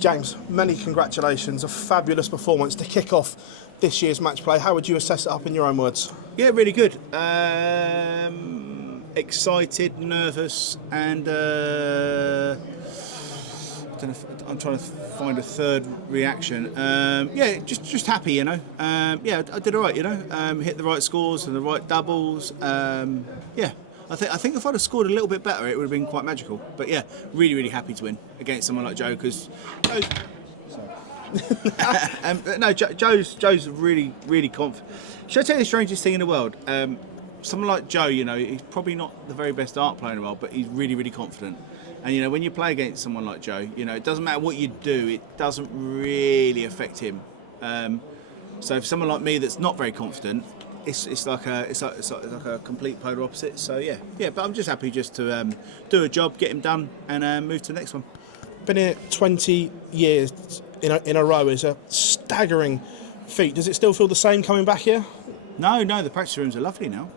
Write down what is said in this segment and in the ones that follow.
James, many congratulations. A fabulous performance to kick off this year's match play. How would you assess it up in your own words? Yeah, really good. Excited, nervous, and I'm trying to find a third reaction. Yeah, just happy, you know. Yeah, I did all right, you know. Hit the right scores and the right doubles. Yeah, I think if I'd have scored a little bit better, it would have been quite magical. But yeah, really happy to win against someone like Joe because Joe's really confident. Should I tell you the strangest thing in the world? Someone like Joe, you know, he's probably not the very best art player in the world, but he's really confident. And you know, when you play against someone like Joe, you know, it doesn't matter what you do, it doesn't really affect him. So for someone like me that's not very confident, it's like a complete polar opposite. So yeah. But I'm just happy just to do a job, get him done, and move to the next one. Been here 20 years in a row is a staggering feat. Does it still feel the same coming back here? No, the practice rooms are lovely now.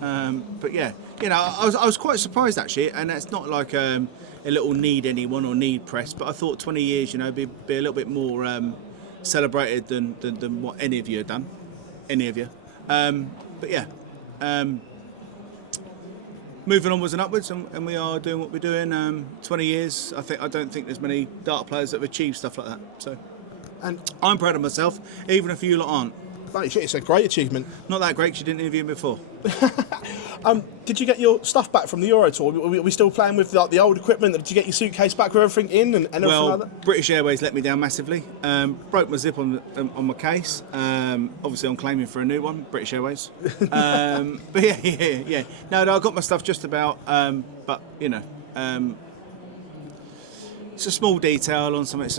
But yeah, you know, I was quite surprised actually, and it's not like a little need anyone or need press, but I thought 20 years, you know, be a little bit more celebrated than what any of you have done, any of you. But yeah, moving onwards and upwards, and we are doing what we're doing. 20 years, I don't think there's many dart players that have achieved stuff like that. So, and I'm proud of myself, even if you lot aren't. It's a great achievement. Not that great, 'cause you didn't interview me before. Did you get your stuff back from the Euro Tour? Are we still playing with the old equipment? Did you get your suitcase back with everything in and everything like that? British Airways let me down massively. Broke my zip on my case. Obviously, I'm claiming for a new one, British Airways. But yeah. No, I got my stuff just about. But you know, it's a small detail on something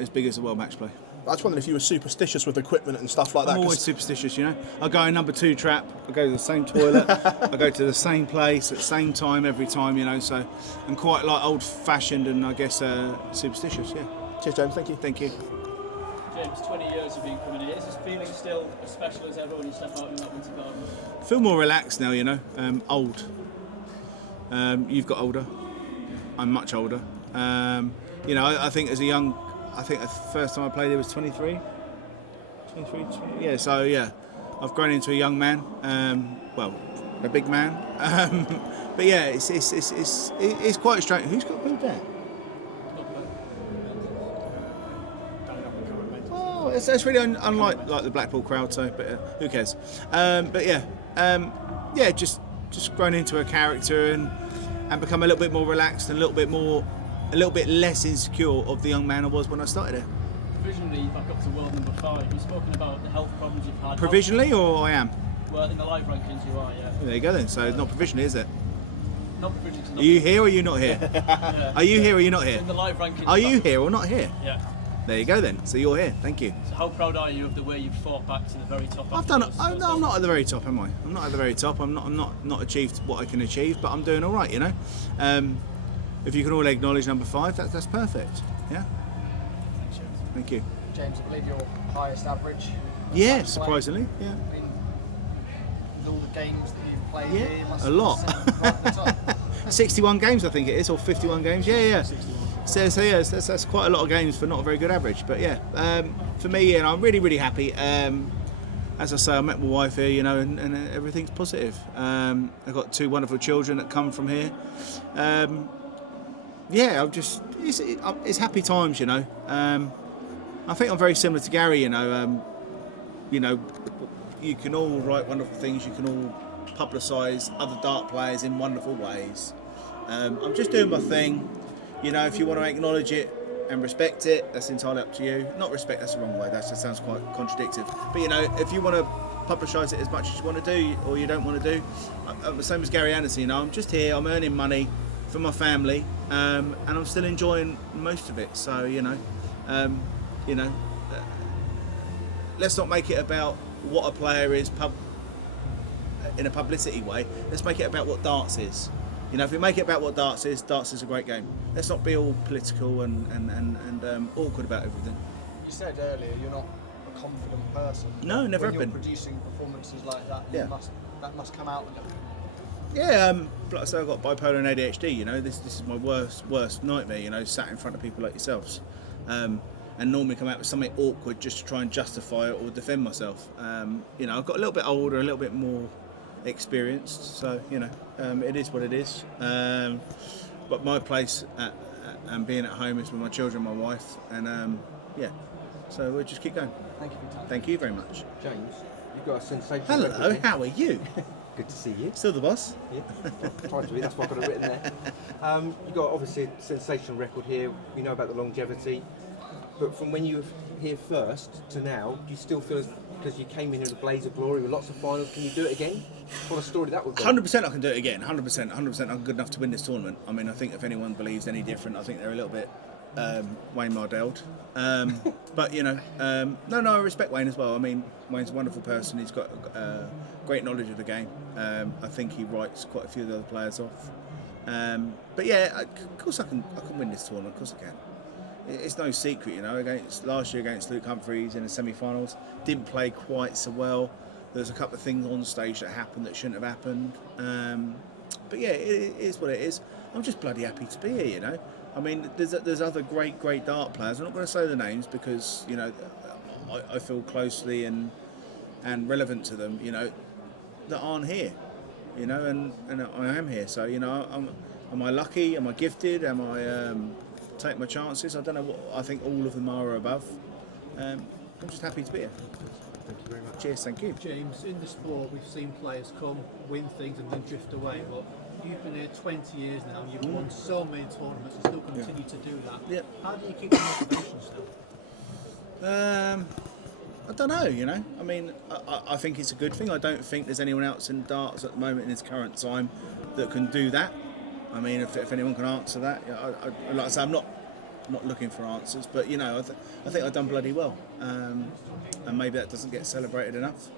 as big as a world match play. I just wondered if you were superstitious with equipment and stuff like that. I'm always superstitious, you know. I go in number 2 trap, I go to the same toilet, I go to the same place at the same time every time, you know, so I'm quite like old-fashioned and I guess superstitious, yeah. Cheers, James, thank you. Thank you. James, 20 years of being coming here, is this feeling still as special as ever when you step out in that winter garden? I feel more relaxed now, you know, old. You've got older, I'm much older. You know, I think as a young, I think the first time I played here was 23, yeah, so yeah, I've grown into a young man, well, a big man, but yeah, it's quite strange. Who's got booed there? Oh, it's really unlike like the Blackpool crowd, so, but who cares? But yeah, yeah, just grown into a character and become a little bit more relaxed and a little bit less insecure of the young man I was when I started here. Provisionally, you've got to world number 5. You've spoken about the health problems you've had. Provisionally, or I am? Well, in the live rankings you are, yeah. There you go then, so it's not provisionally, is it? Not provisionally. Are you here or are you not here? Yeah. Are you here or are you not here? In the live rankings. Are you here or not here? Yeah. There you go then, so you're here, thank you. So how proud are you of the way you've fought back to the very top? I'm not at the very top, am I? I'm not at the very top, I'm not achieved what I can achieve, but I'm doing all right, you know? If you can all acknowledge number 5, that's perfect. Yeah. Thank you. James, I believe your highest average. Yeah, surprisingly. Yeah. With all the games that you've played Yeah, here, must a lot. right at the top. 61 games, I think it is, or 51 games. Yeah. So yeah, that's quite a lot of games for not a very good average. But yeah, for me, you know, I'm really happy. As I say, I met my wife here, you know, and everything's positive. I've got 2 wonderful children that come from here. Yeah, it's happy times, you know. I think I'm very similar to Gary, you know. You can all write wonderful things, you can all publicise other dart players in wonderful ways. I'm just doing my thing, you know. If you want to acknowledge it and respect it, that's entirely up to you. Not respect, that's the wrong way, that sounds quite contradictory. But you know, if you want to publicise it as much as you want to do, or you don't want to do, I'm the same as Gary Anderson, you know. I'm just here, I'm earning money for my family, and I'm still enjoying most of it. So you know, let's not make it about what a player is in a publicity way. Let's make it about what darts is. You know, if we make it about what darts is a great game. Let's not be all political and awkward about everything. You said earlier you're not a confident person. No, never have when been. You're producing performances like that. Yeah. That must come out a little bit. Yeah, like I say, I've got bipolar and ADHD. You know, this is my worst nightmare. You know, sat in front of people like yourselves, and normally come out with something awkward just to try and justify it or defend myself. You know, I've got a little bit older, a little bit more experienced, so you know, it is what it is. But my place and being at home is with my children, my wife, and yeah. So we'll just keep going. Thank you for your time. Thank you very much. James, you've got a sensational Hello, record here. how are you? Good to see you. Still the boss? Yeah, tried to be, that's why I've got it written there. You've got obviously a sensational record here. We know about the longevity. But from when you were here first to now, do you still feel, because you came in a blaze of glory with lots of finals, can you do it again? What a story that would be. 100% I can do it again. 100% I'm good enough to win this tournament. I mean, I think if anyone believes any different, I think they're a little bit Wayne Mardelled. But you know, no, I respect Wayne as well. I mean, Wayne's a wonderful person. He's got great knowledge of the game. I think he writes quite a few of the other players off. But yeah, of course I can win this tournament. Of course I can. It's no secret, you know. Last year against Luke Humphreys in the semi-finals, didn't play quite so well. There was a couple of things on stage that happened that shouldn't have happened. But yeah, it is what it is. I'm just bloody happy to be here, you know. I mean, there's other great dart players. I'm not going to say the names because you know I feel closely and relevant to them, you know, that aren't here, you know, and I am here. So you know, am I lucky? Am I gifted? Am I take my chances? I don't know what. I think all of them are above. I'm just happy to be here. Thank you very much. Cheers, thank you. James, in the sport we've seen players come, win things and then drift away, but you've been here 20 years now, you've won so many tournaments and still continue to do that. Yeah. How do you keep the motivation still? I don't know, you know. I mean, I think it's a good thing. I don't think there's anyone else in darts at the moment in this current time that can do that. I mean, if anyone can answer that, you know, like I say, I'm not looking for answers, but you know, I think I've done bloody well, and maybe that doesn't get celebrated enough.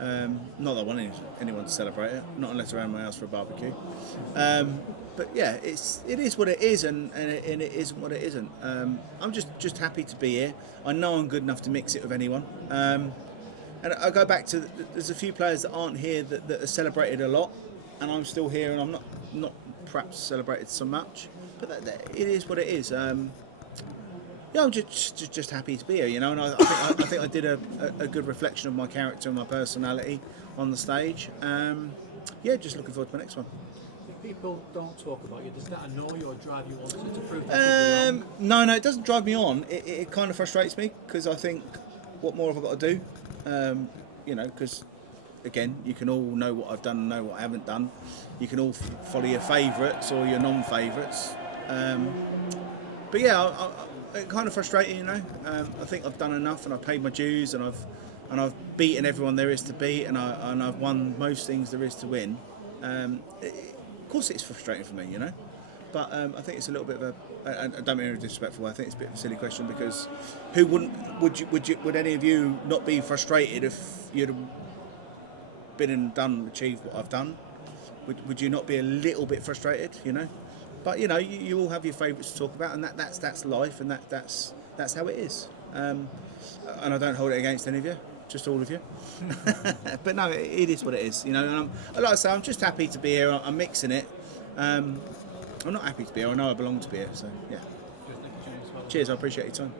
Not that I want anyone to celebrate it, not unless around my house for a barbecue. But yeah, it is what it is, and it isn't what it isn't. I'm just happy to be here. I know I'm good enough to mix it with anyone. And I go back to there's a few players that aren't here that are celebrated a lot, and I'm still here, and I'm not perhaps celebrated so much. But it is what it is. Yeah, I'm just happy to be here, you know, and I think I did a good reflection of my character and my personality on the stage. Yeah, just looking forward to the next one. If people don't talk about you, does that annoy you or drive you on to prove that people wrong? No, it doesn't drive me on. It kind of frustrates me because I think, what more have I got to do? You know, because again, you can all know what I've done and know what I haven't done. You can all follow your favourites or your non-favourites. But yeah, it's kind of frustrating, you know. I think I've done enough, and I've paid my dues, and I've beaten everyone there is to beat, and I've won most things there is to win. Of course, it's frustrating for me, you know. But I think it's a little bit of I don't mean in a disrespectful way. I think it's a bit of a silly question because who would any of you not be frustrated if you'd been and achieved what I've done? Would you not be a little bit frustrated, you know? But you know, you all have your favourites to talk about, and that's life, and that's how it is. And I don't hold it against any of you, just all of you. But no, it is what it is, you know. And like I say, I'm just happy to be here. I'm mixing it. I'm not happy to be here. I know I belong to be here. So yeah. Thank you, James. Well done. Cheers. I appreciate your time.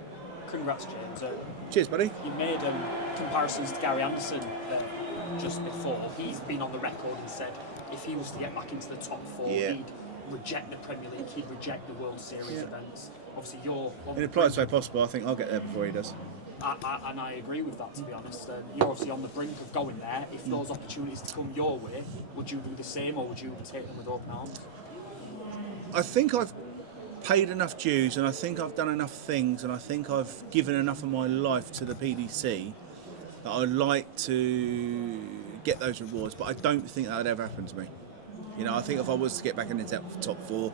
Congrats, James. Cheers, buddy. You made comparisons to Gary Anderson just before. He's been on the record and said if he was to get back into the top four, Yeah. he'd reject the Premier League, he'd reject the World Series events. Obviously, you're on In the the politest way possible, I think I'll get there before he does. and I agree with that, to be honest. You're obviously on the brink of going there. If those opportunities come your way, would you do the same, or would you take them with open arms? I think I've paid enough dues, and I think I've done enough things, and I think I've given enough of my life to the PDC that I'd like to get those rewards, but I don't think that would ever happen to me. You know, I think if I was to get back in the top four,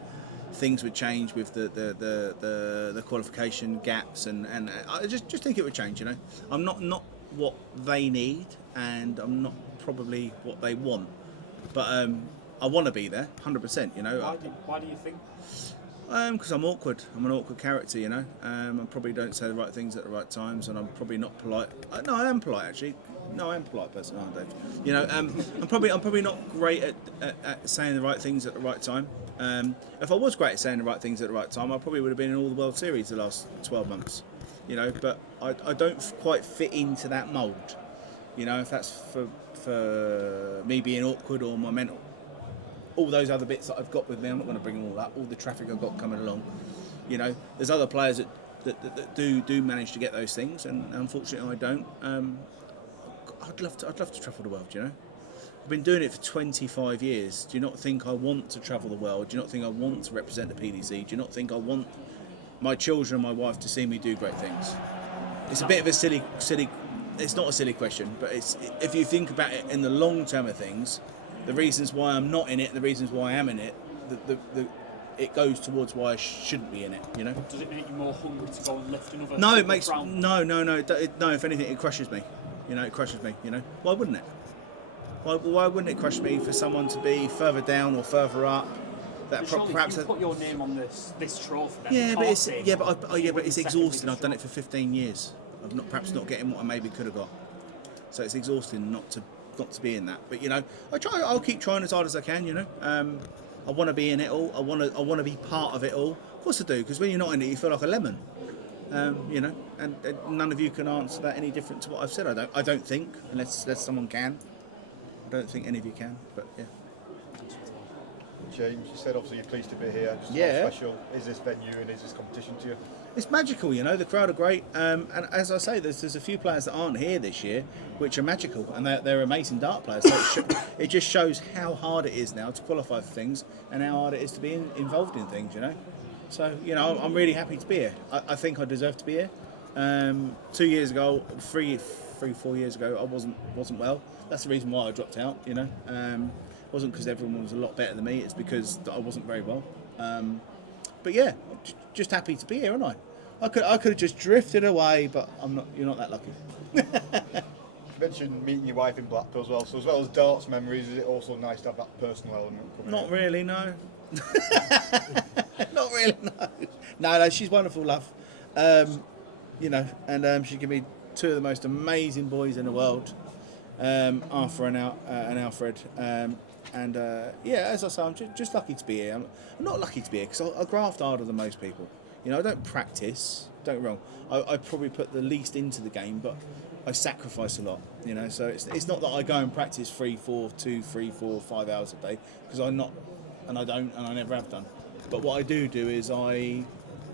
things would change with the qualification gaps, and I just think it would change. You know, I'm not what they need, and I'm not probably what they want, but I want to be there, 100%. You know, Why do you think? Because I'm awkward. I'm an awkward character, you know. I probably don't say the right things at the right times, and I'm probably not polite. No, I am polite actually. No, I am a polite person, aren't I, Dave? You know, I'm probably not great at saying the right things at the right time. If I was great at saying the right things at the right time, I probably would have been in all the World Series the last 12 months. You know, but I don't quite fit into that mould. You know, if that's for me being awkward or my mental. All those other bits that I've got with me, I'm not going to bring them all up. All the traffic I've got coming along, you know. There's other players that do manage to get those things, and unfortunately I don't. I'd love to travel the world, you know. I've been doing it for 25 years. Do you not think I want to travel the world? Do you not think I want to represent the PDC? Do you not think I want my children and my wife to see me do great things? It's a bit of a silly. It's not a silly question, but it's, if you think about it in the long term of things. The reasons why I'm not in it, the reasons why I am in it, it goes towards why I shouldn't be in it. You know. Does it make you more hungry to go and lift another? No, it makes round? no. If anything, it crushes me. You know, it crushes me. You know, why wouldn't it? Why wouldn't it crush me for someone to be further down or further up? That perhaps you put your name on this trophy. Then yeah, but it's but it's exhausting. I've done it for 15 years. I'm perhaps not getting what I maybe could have got. So it's exhausting not to be in that, but you know, I'll keep trying as hard as I can. You know, I want to be in it all. I want to be part of it all. Of course I do, because when you're not in it, you feel like a lemon. You know, and none of you can answer that any different to what I've said. I don't think, unless someone can. I don't think any of you can, but yeah. James, you said obviously you're pleased to be here. Just Yeah. how special is this venue and is this competition to you? It's magical, you know. The crowd are great, and as I say, there's a few players that aren't here this year, which are magical, and they're amazing dart players. So it just shows how hard it is now to qualify for things, and how hard it is to be involved in things, you know. So you know, I'm really happy to be here. I think I deserve to be here. 2 years ago, 4 years ago, I wasn't well. That's the reason why I dropped out. You know, it wasn't because everyone was a lot better than me. It's because I wasn't very well. But yeah, just happy to be here, aren't I? I could have just drifted away, but I'm not. You're not that lucky. You mentioned meeting your wife in Blackpool as well. So as well as darts memories, is it also nice to have that personal element coming Not in? really, no. Not really, no. No, she's wonderful, love. You know, and she gave me two of the most amazing boys in the world, Arthur and Alfred. Yeah, as I say, I'm just lucky to be here. I'm not lucky to be here because I graft harder than most people. You know, I don't practice. Don't get me wrong. I probably put the least into the game, but I sacrifice a lot. You know, so it's not that I go and practice 2, 3, 4, 5 hours a day, because I'm not, and I don't, and I never have done. But what I do is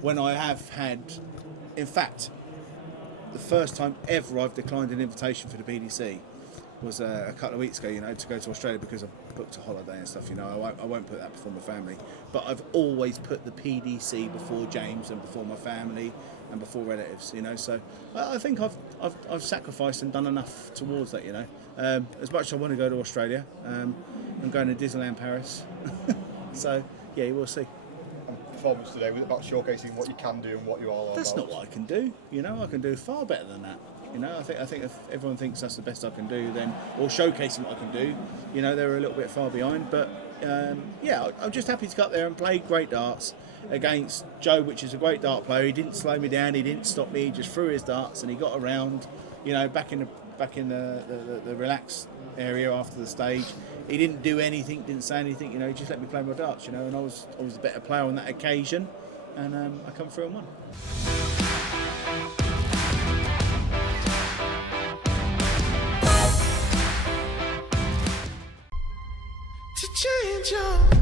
when I have had, in fact, the first time ever I've declined an invitation for the PDC was a couple of weeks ago, you know, to go to Australia because I've booked a holiday and stuff, you know. I won't put that before my family, but I've always put the PDC before James and before my family and before relatives, you know. So I think I've sacrificed and done enough towards that, you know. As much as I want to go to Australia, I'm going to Disneyland Paris. So yeah, we'll see. Performance today, was it about showcasing what you can do and what you are? That's not what I can do, you know. I can do far better than that. You know, I think if everyone thinks that's the best I can do, then, or showcasing what I can do, you know, they're a little bit far behind. But yeah, I'm just happy to go up there and play great darts against Joe, which is a great dart player. He didn't slow me down, he didn't stop me, he just threw his darts and he got around, you know, back in the relaxed area after the stage. He didn't do anything, didn't say anything, you know. He just let me play my darts, you know. And I was the better player on that occasion, and I come through and won. To change your